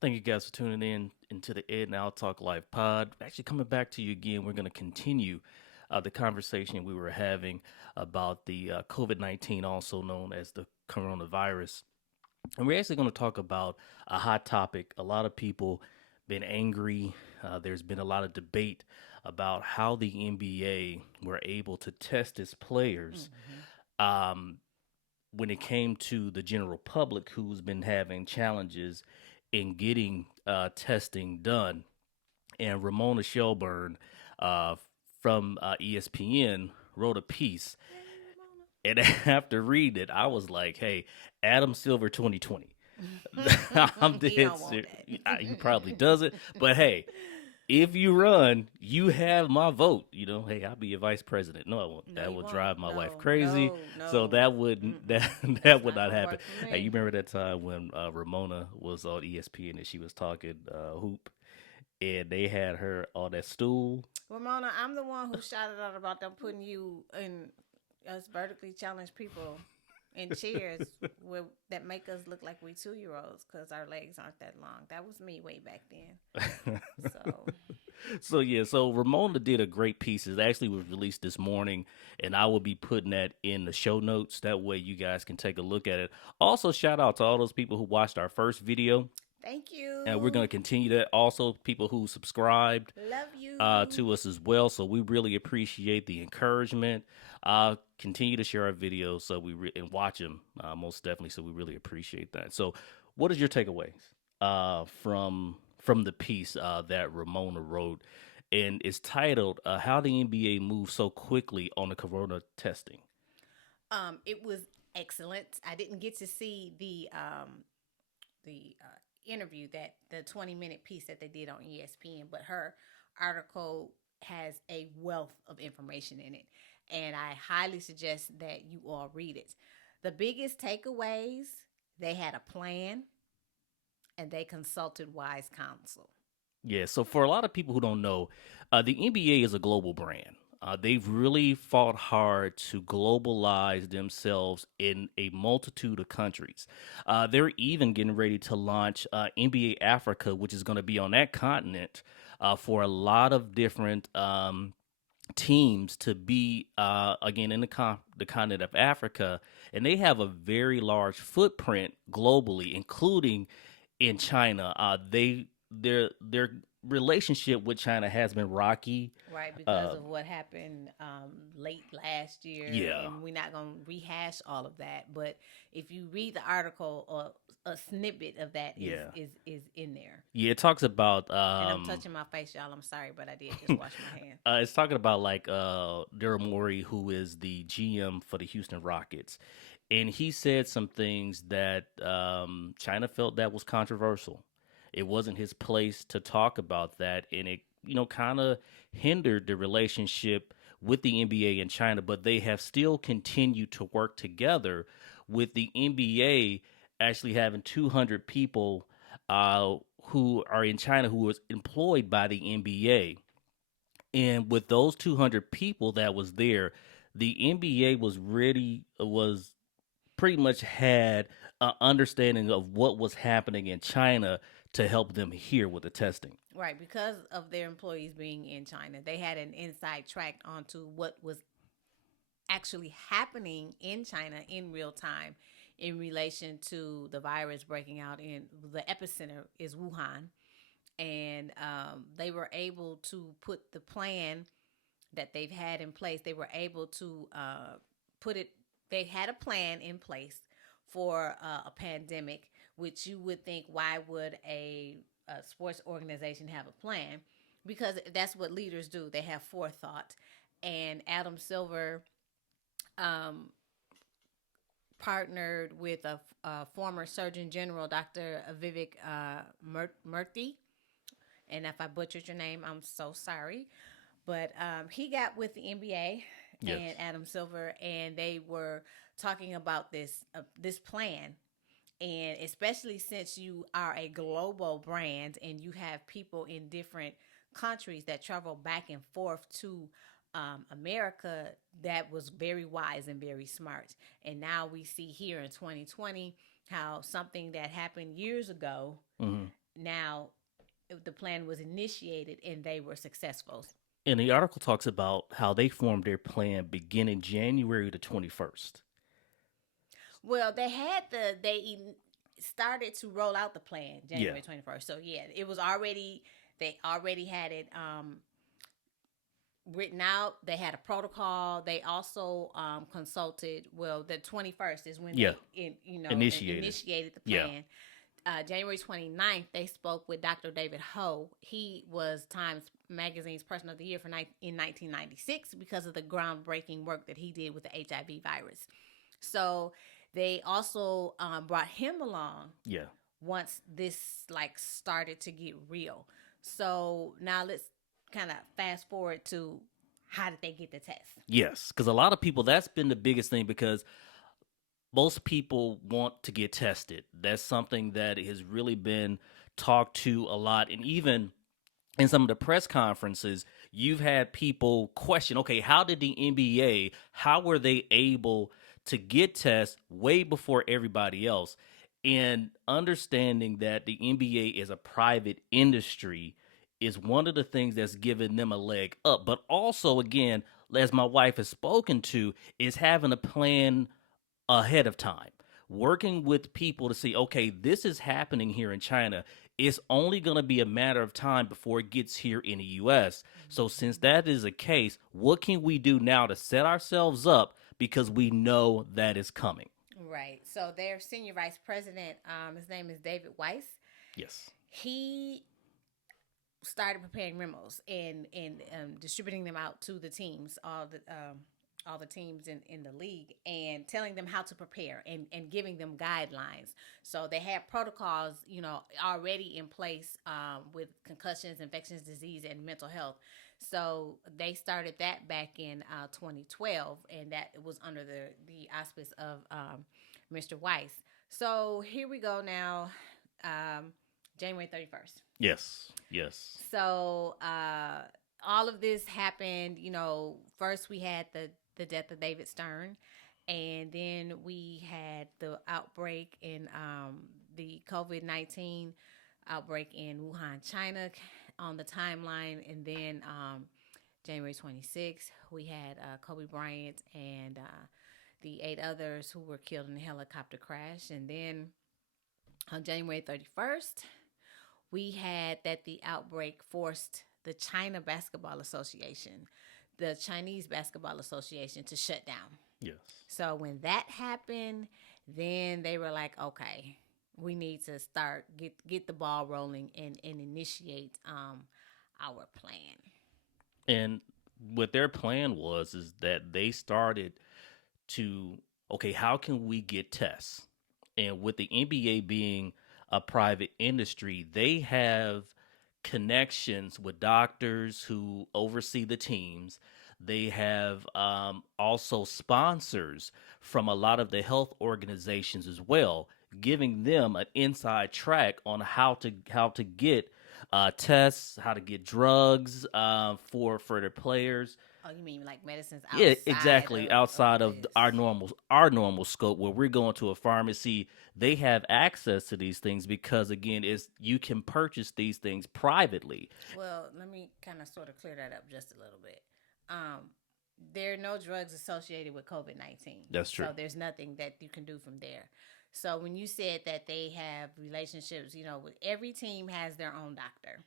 Thank you guys for tuning in into the Ed Now Talk Live pod. Actually, coming back to you again, we're going to continue the conversation we were having about the COVID-19, also known as the coronavirus. And we're actually going to talk about a hot topic. A lot of people been angry. There's been a lot of debate about how the NBA were able to test its players Hmm. um, when it came to the general public who's been having challenges in getting testing done. And Ramona Shelburne uh, from ESPN wrote a piece. Yay, Ramona. And after reading it, I was like, hey, Adam Silver 2020. I'm He dead don't want serious. that. He probably doesn't. But hey, if you run, you have my vote. Hey, I'll be your vice president. No, I won't. No, That you would won't. drive my wife No, crazy. no, So no. that would Mm-mm. that That's would not not gonna happen. work for Hey, you me. remember that time when Ramona was on ESPN and she was talking hoop, and they had her on that stool. Ramona, I'm the one who shouted out about them putting you in us vertically challenged people in chairs that make us look like we 2-year-olds because our legs aren't that long. That was me way back then. So, So Ramona did a great piece. It actually was released this morning, and I will be putting that in the show notes. That way, you guys can take a look at it. Also, shout out to all those people who watched our first video, thank and we're going you. to continue that. Also, people who subscribed Love you. to us as well. So we really appreciate the encouragement. Continue to share our videos and watch them most definitely. So we really appreciate that. So, what is your takeaways from the piece that Ramona wrote? And it's titled "How the NBA Moved So Quickly on the Corona Testing." It was excellent. I didn't get to see the interview, that the 20-minute piece that they did on ESPN, but her article has a wealth of information in it, and I highly suggest that you all read it. The biggest takeaways: they had a plan and they consulted wise counsel. Yeah, so for a lot of people who don't know, the NBA is a global brand. They've really fought hard to globalize themselves in a multitude of countries. They're even getting ready to launch NBA Africa, which is going to be on that continent for a lot of different teams to be again in the continent of Africa, and they have a very large footprint globally, including in China. Their relationship with China has been rocky. Right, because Uh, of what happened late last year, yeah, and we're not going to rehash all of that. But if you read the article, a snippet of that is yeah, is is in there. yeah. It talks about And I'm touching my face, y'all. I'm sorry, but I did just wash my hand. it's talking about like Daryl Morey, who is the GM for the Houston Rockets, and he said some things that China felt that was controversial. It wasn't his place to talk about that, and it kind of hindered the relationship with the NBA and China. But they have still continued to work together, with the NBA actually having 200 people who are in China who was employed by the NBA. And with those 200 people that was there, the NBA was pretty much had an understanding of what was happening in China to help them here with the testing. Right, because of their employees being in China, they had an inside track onto what was actually happening in China in real time in relation to the virus breaking out. In the epicenter is Wuhan, and they were able to put the plan that they've had in place. They were able to put it. They had a plan in place for a pandemic, which you would think, why would a sports organization have a plan? Because that's what leaders do. They have forethought. And Adam Silver um, partnered with a former Surgeon General, Dr. Vivek Murthy. And if I butchered your name, I'm so sorry. But he got with the NBA Yes. and Adam Silver, and they were talking about this plan. And especially since you are a global brand and you have people in different countries that travel back and forth to America, that was very wise and very smart. And now we see here in 2020 how something that happened years ago Hmm. now the plan was initiated and they were successful. And the article talks about how they formed their plan beginning January the 21st. Well, they started to roll out the plan Yeah, January 21st. So yeah, it was already they already had it written out. They had a protocol. They also consulted. Well, the 21st is when yeah, initiated. initiated the Yeah, plan. January 29th, they spoke with Dr. David Ho. He was Times Magazine's Person of the Year in 1996 because of the groundbreaking work that he did with the HIV virus. So they also brought him along yeah. once this like started to get real. So now let's kind of fast forward to how did they get the test? Yes, because a lot of people, that's been the biggest thing because most people want to get tested. That's something that has really been talked to a lot. And even in some of the press conferences, you've had people question, okay, how did the NBA, how were they able to get tests way before everybody else? And understanding that the NBA is a private industry is one of the things that's given them a leg up. But also, again, as my wife has spoken to, is having a plan ahead of time, working with people to see, okay, this is happening here in China. It's only going to be a matter of time before it gets here in the US. So, since that is the case, what can we do now to set ourselves up because we know that is coming? Right. So their senior vice president, his name is David Weiss. Yes. He started preparing memos and distributing them out to the teams, all the teams in the league, and telling them how to prepare and giving them guidelines. So they had protocols, already in place with concussions, infectious disease, and mental health. So they started that back in 2012, and that was under the auspice of Mr. Weiss. So here we go now, January 31st. Yes. Yes. So all of this happened. First we had the death of David Stern, and then we had the outbreak in the COVID-19 outbreak in Wuhan, China, on the timeline, and then January 26th we had Kobe Bryant and the 8 others who were killed in a helicopter crash, and then on January 31st we had that the outbreak forced the China Basketball Association, the Chinese Basketball Association, to shut down. Yes. So when that happened, then they were like, okay, we need to start get the ball rolling and initiate our plan. And what their plan was is that they started to, okay, how can we get tests? And with the NBA being a private industry, they have connections with doctors who oversee the teams. They have also sponsors from a lot of the health organizations as well, giving them an inside track on how to get tests, how to get drugs for their players. Oh, you mean like medicines Yeah, outside exactly. Outside of of this? our normal scope, where we're going to a pharmacy, they have access to these things because again, is you can purchase these things privately. Well, let me kind of sort of clear that up just a little bit. Um, there are no drugs associated with COVID-19. That's true. So there's nothing that you can do from there. So when you said that they have relationships, every team has their own doctor.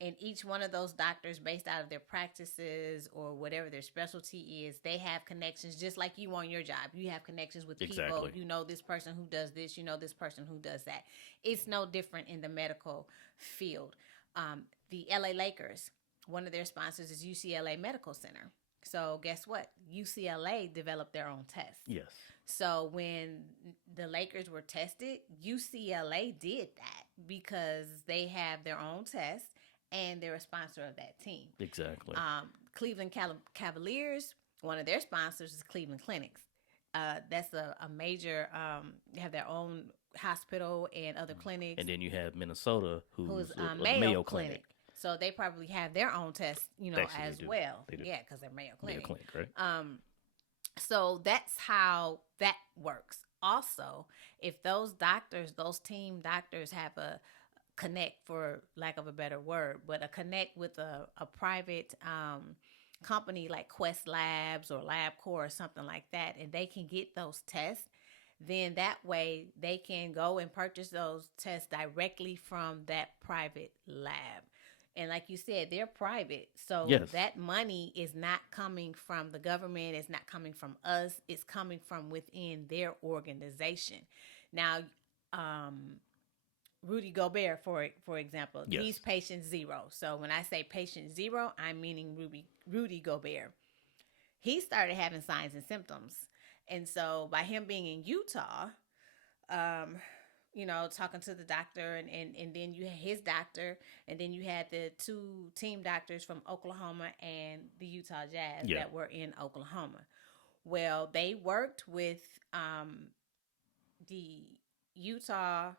And each one of those doctors, based out of their practices or whatever their specialty is, they have connections just like you on your job. You have connections with people. Exactly. You know this person who does this, this person who does that. It's no different in the medical field. The LA Lakers, one of their sponsors is UCLA Medical Center. So guess what? UCLA developed their own test. Yes. So when the Lakers were tested, UCLA did that because they have their own test and they're a sponsor of that team. Exactly. Cleveland Cavaliers, one of their sponsors is Cleveland Clinics. That's a major, they have their own hospital and other clinics. And then you have Minnesota, who's a Mayo Clinic. So they probably have their own tests, as well. Yeah, because they're Mayo Clinic. Mayo Clinic, right? So that's how that works. Also, if those doctors, those team doctors have a connect, for lack of a better word, but a connect with a private company like Quest Labs or LabCorp or something like that, and they can get those tests, then that way they can go and purchase those tests directly from that private lab. And like you said, they're private. So Yes. that money is not coming from the government, it's not coming from us, it's coming from within their organization. Now, um, Rudy Gobert, for example, he's Yes. patient zero. So when I say patient zero, I'm meaning Rudy Gobert. He started having signs and symptoms, and so by him being in Utah, um, talking to the doctor, and then you had his doctor, and then you had the two team doctors from Oklahoma and the Utah Jazz Yeah. that were in Oklahoma. Well, they worked with the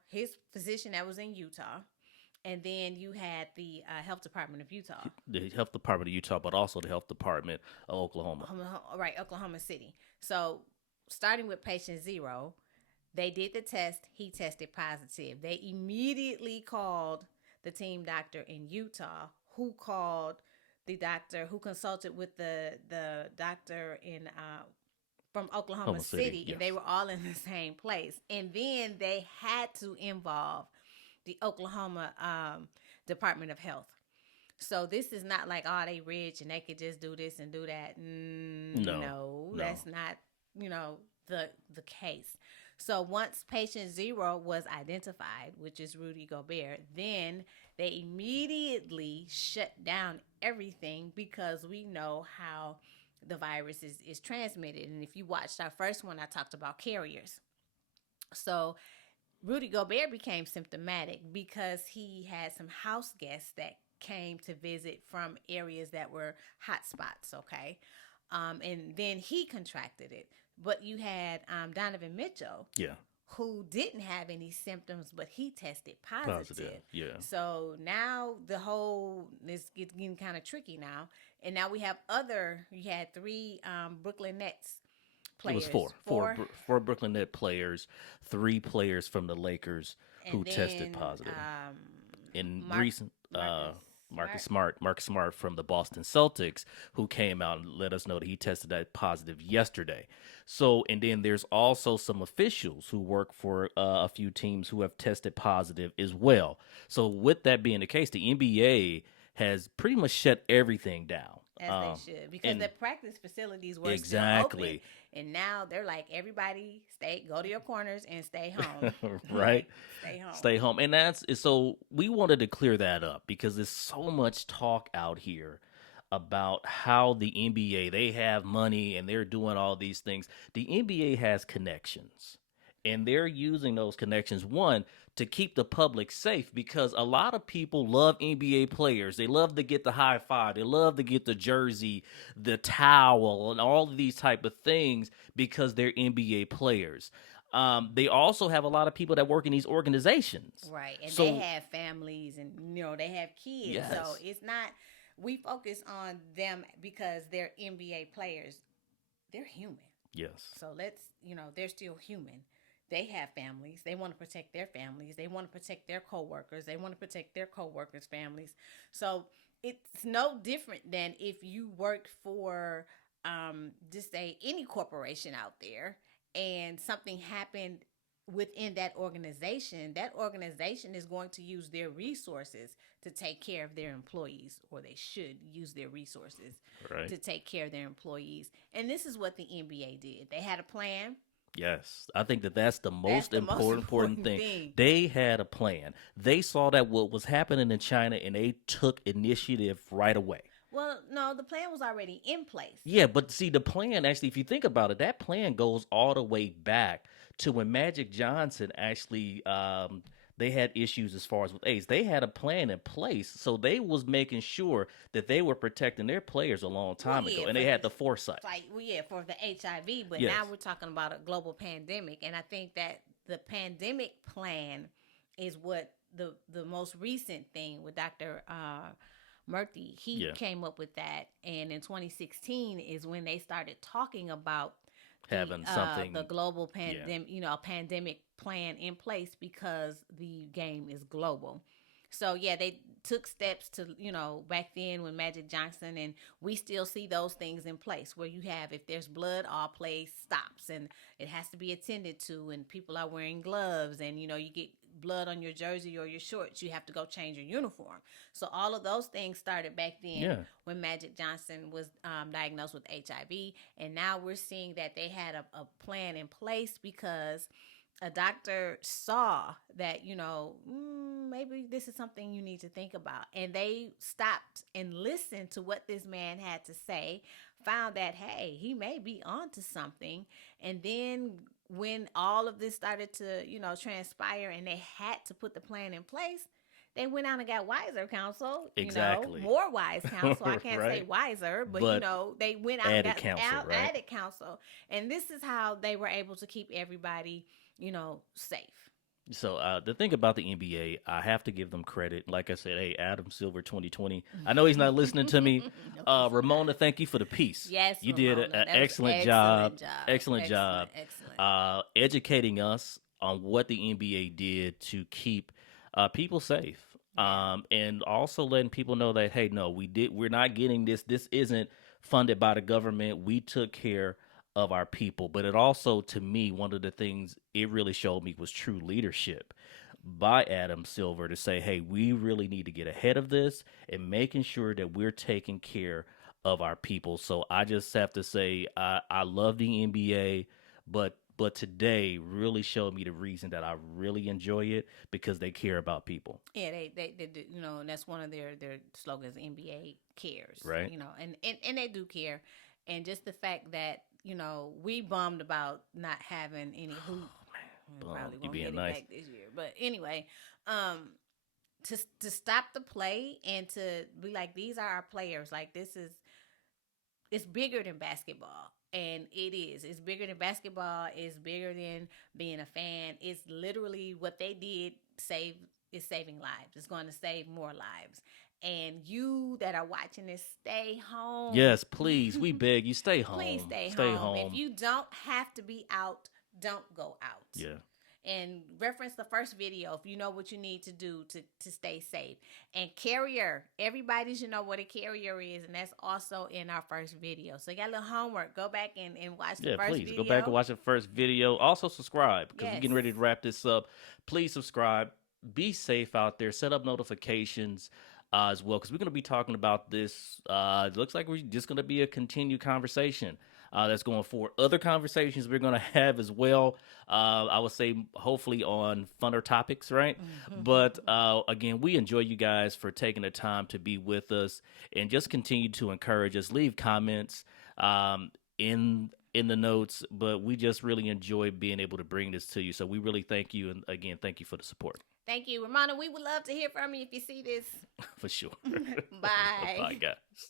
his physician that was in Utah, and then you had the health department of Utah. The health department of Utah, but also the health department of Oklahoma. Right, Oklahoma City. So, starting with patient zero, they did the test. He tested positive. They immediately called the team doctor in Utah, who called the doctor who consulted with the doctor in from Oklahoma Oklahoma City. City, and they Yes. were all in the same place. And then they had to involve the Oklahoma Department of Health. So this is not like, oh, they rich and they could just do this and do that. No. No, No. that's not, the case. So once patient zero was identified, which is Rudy Gobert, then they immediately shut down everything, because we know how the virus is transmitted. And if you watched our first one, I talked about carriers. So Rudy Gobert became symptomatic because he had some house guests that came to visit from areas that were hot spots, okay? And then he contracted it. But you had Donovan Mitchell, Yeah. who didn't have any symptoms, but he tested Positive. positive. Yeah. So now the whole this gets getting kind of tricky now, and now we have you had three Brooklyn Nets It was players, four, four Brooklyn Net players, three players from the Lakers and who tested then positive. In Mark recent, Marcus Smart. Marcus Smart from the Boston Celtics, who came out and let us know that he tested that positive yesterday. So, and then there's also some officials who work for a few teams who have tested positive as well. So, with that being the case, the NBA has pretty much shut everything down. As they should, because the And practice facilities were still open, exactly. and now they're like, everybody go to your corners and stay home. Right? Like, stay home. Stay home. And that's so we wanted to clear that up because there's so much talk out here about how the NBA they have money and they're doing all these things. The NBA has connections. And they're using those connections, one, to keep the public safe because a lot of people love NBA players. They love to get the high five. They love to get the jersey, the towel, and all of these type of things because they're NBA players. They also have a lot of people that work in these organizations. Right. And they So, have families, and they have kids. So yes, it's not, we focus on them because they're NBA players. They're human. yes, So they're still human. They have families. They want to protect their families. They want to protect their coworkers. They want to protect their coworkers' families. So it's no different than if you work for, just say, any corporation out there, and something happened within that organization is going to use their resources to take care of their employees, or they should use their resources right. to take care of their employees. And this is what the NBA did. They had a plan. Yes, I think that that's the That's most the most important important thing. thing. They had a plan. They saw that what was happening in China and they took initiative right away. Well, no, the plan was already in place. Yeah, but see, the plan actually, if you think about it, that plan goes all the way back to when Magic Johnson actually, they had issues as far as with AIDS. They had a plan in place, so they was making sure that they were protecting their players a long Well, time ago, yeah, and they for had the the foresight. like, well, yeah, for the HIV, but now Yes, we're talking about a global pandemic, and I think that the pandemic plan is what the most recent thing with Dr. Murthy. He yeah, came up with that, and in 2016 is when they started talking about having the something. global Yeah, pandemic, a pandemic plan in place, because the game is global. So yeah, they took steps to, back then when Magic Johnson, and we still see those things in place where you have, if there's blood, all play stops and it has to be attended to, and people are wearing gloves, and you get blood on your jersey or your shorts, you have to go change your uniform. So all of those things started back then Yeah. when Magic Johnson was diagnosed with HIV, and now we're seeing that they had a plan in place because a doctor saw that, maybe this is something you need to think about. And they stopped and listened to what this man had to say, found that, hey, he may be onto something. And then when all of this started to, transpire and they had to put the plan in place, they went out and got wiser counsel, Exactly. more wise counsel. I can't say Right. wiser, but But they went out and added got counsel, right? added counsel. And this is how they were able to keep everybody, safe. So the thing about the NBA, I have to give them credit. Like I said, hey, Adam Silver 2020. I know he's not listening to me. No, he's Ramona, not. thank you for the piece. Yes, You did Ramona. an That was excellent job. excellent job. Excellent job. Excellent, excellent. Educating us on what the NBA did to keep people safe. Yeah. And also letting people know that, hey, no, we're not getting this. This isn't funded by the government. We took care of our people. But it also, to me, one of the things it really showed me was true leadership by Adam Silver to say, hey, we really need to get ahead of this and making sure that we're taking care of our people. So I just have to say, I love the NBA, but today really showed me the reason that I really enjoy it because they care about people. Yeah, they do, and that's one of their slogans. NBA cares, Right? and they do care, and just the fact that we bummed about not having any hoop. We Boom. probably You won't get being it nice. back this year, but anyway, um, to stop the play and to be like, these are our players. Like, this is, it's bigger than basketball, and it is. It's bigger than basketball. It's bigger than being a fan. It's literally what they did save is saving lives. It's going to save more lives. And you that are watching this, stay home. Yes, please. We beg you, stay Please home. stay Stay home. If home. you don't have to be out, don't go out. Yeah. And reference the first video if you know what you need to do to stay safe. And carrier, everybody should know what a carrier is, and that's also in our first video. So you got a little homework. Go back and watch the Yeah, first please video. go back and watch the first video. Also subscribe because we're Yes. getting ready to wrap this up. Please subscribe. Be safe out there. Set up notifications as well because we're going to be talking about this. It looks like we're just going to be a continued conversation that's going forward. Other conversations we're going to have as well. I would say hopefully on funner topics, right? But again, we enjoy you guys for taking the time to be with us and just continue to encourage us. Leave comments in the notes, but we just really enjoy being able to bring this to you. So we really thank you, and again, thank you for the support. Thank you, Ramona. We would love to hear from you if you see this. For sure. Bye. Bye, guys.